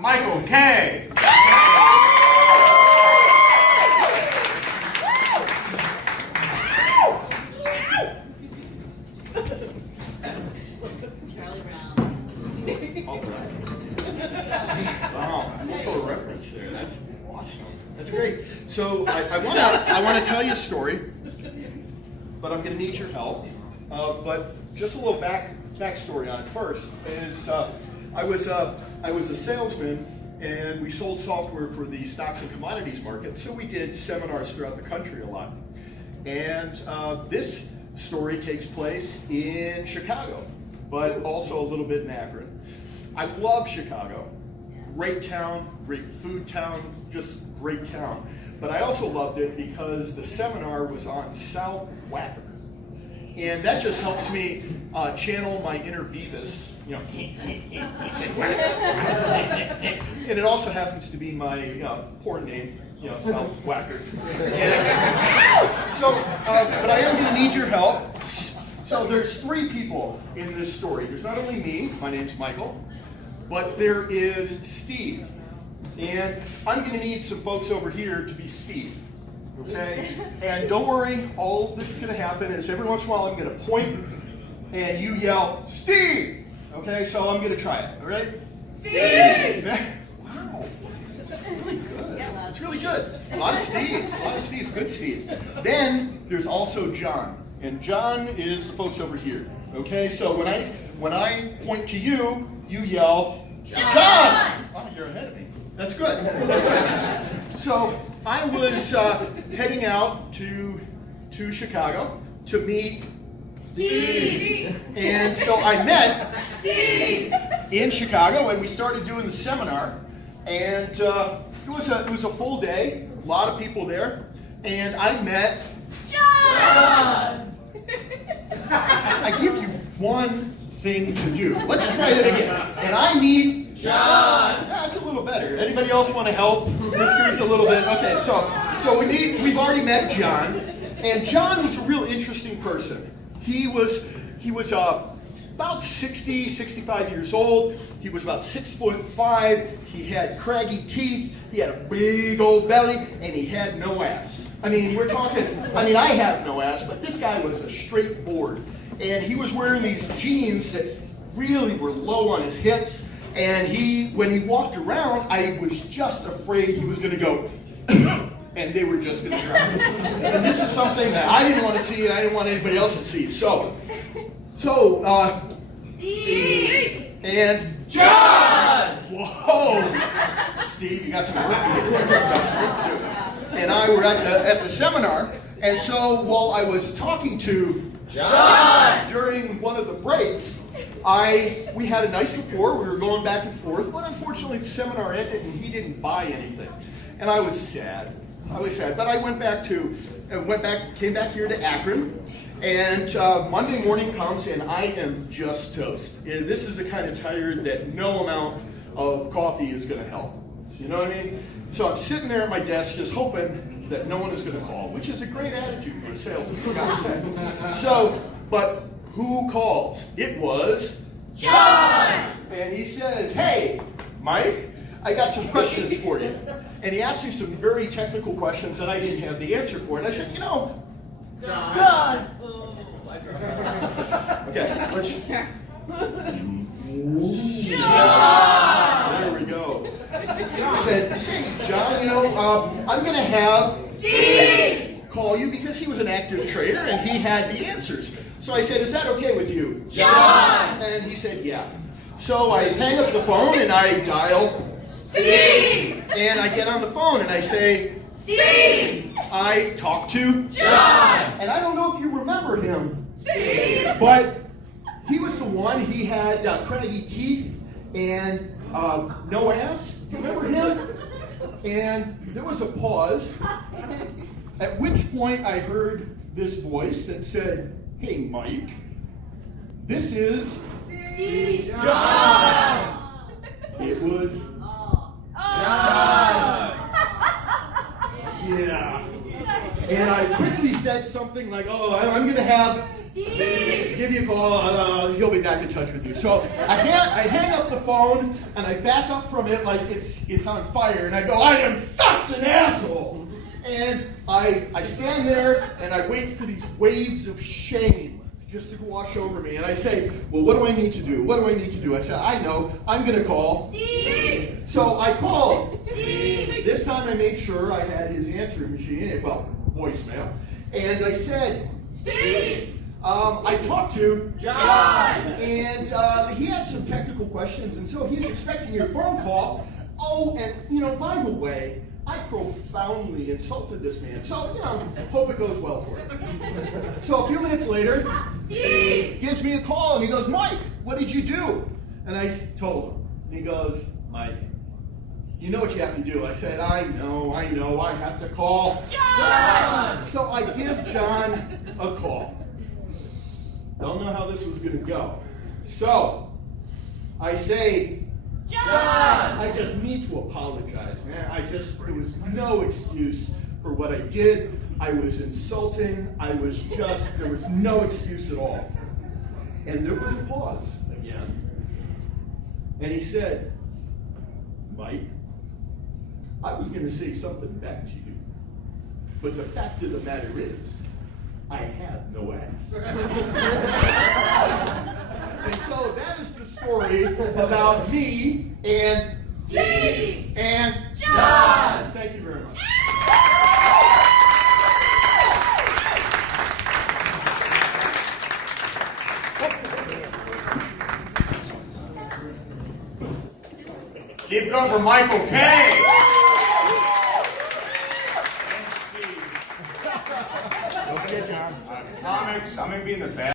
Michael K. Wow, cultural reference there. That's awesome. That's great. So I want to tell you a story, but I'm going to need your help. But just a little backstory on it first is I was a salesman, and we sold software for the stocks and commodities market. So we did seminars throughout the country a lot. And this story takes place in Chicago, but also a little bit in Akron. I love Chicago. Great town, great food town, just great town. But I also loved it because the seminar was on South Wacker. And that just helps me channel my inner Beavis. You know, he said Wacker. And it also happens to be my porn name, South Wacker. And so, but I am going to need your help. So there's three people in this story. There's not only me, my name's Michael, but there is Steve. And I'm going to need some folks over here to be Steve. Okay? And don't worry, all that's going to happen is every once in a while I'm going to point and you yell, Steve! Okay, so I'm going to try it. All right? Steve! Wow. Really good. It's really good. A lot of Steves, good Steves. Then there's also John. And John is the folks over here. Okay, so when I point to you, you yell, John! Oh, you're ahead of me. That's good. That's good. So I was heading out to Chicago to meet Steve! And so I met Steve! in Chicago, and we started doing the seminar. And it was a full day, a lot of people there, and I met John! I give you one thing to do. Let's try that again. And I meet John! That's a little better. Anybody else want to help? Mysteries a little bit. Okay, so we've already met John, and John was a real interesting person. He was about 60, 65 years old. He was about 6'5". He had craggy teeth. He had a big old belly, and he had no ass. I mean, I have no ass, but this guy was a straight board. And he was wearing these jeans that really were low on his hips. And when he walked around, I was just afraid he was going to go, and they were just going to drown. And this is something that I didn't want to see, and I didn't want anybody else to see. So, Steve! And John! Whoa! Steve, you got some work to do. And I were at the seminar, and so while I was talking to John! During one of the breaks, we had a nice rapport. We were going back and forth, but unfortunately the seminar ended and he didn't buy anything. And I was sad. But I came back here to Akron, and Monday morning comes and I am just toast. This is the kind of tired that no amount of coffee is going to help. You know what I mean? So I'm sitting there at my desk just hoping that no one is going to call, which is a great attitude for a salesman, I gotta say. So, but who calls? It was John! And he says, hey, Mike, I got some questions for you. And he asked me some very technical questions that I didn't have the answer for. And I said, John! Okay, let's John! There we go. I said, say, John, I'm going to have Steve! call you because he was an active trader and he had the answers. So I said, is that okay with you? John! And he said, yeah. So I hang up the phone and I dial Steve! and I get on the phone and I say, Steve! I talk to John! And I don't know if you remember him, Steve! but he was the one. He had craggy teeth and no ass. You remember him? And there was a pause, at which point I heard this voice that said, hey, Mike, this is Steve! John! It was John! yeah. And I quickly said something like, oh, I'm going to have Steve. Give you a call, he'll be back in touch with you. So I hang up the phone and I back up from it like it's on fire, and I go, I am such an asshole. And I stand there and I wait for these waves of shame just to wash over me. And I say, well, what do I need to do? What do I need to do? I said, I know, I'm going to call Steve. So I called. Steve. This time I made sure I had his answering machine, well, voicemail. And I said, Steve. I talked to John. and he had some technical questions, and so he's expecting your phone call. Oh, and by the way, I profoundly insulted this man, so hope it goes well for him. So a few minutes later, Steve. gives me a call and he goes, Mike, what did you do? And I told him, and he goes, Mike, you know what you have to do. I said, I know, I have to call John. So I give John a call. Don't know how this was going to go. So I say, John. I just need to apologize, man. There was no excuse for what I did. I was insulting. There was no excuse at all. And there was a pause again. And he said, Mike, I was going to say something back to you, but the fact of the matter is, I have no ass. And so that is the story about me and Steve. and John. Thank you very much. Keep it up for Michael K. Don't forget, John. Comics, I'm going to be in the back.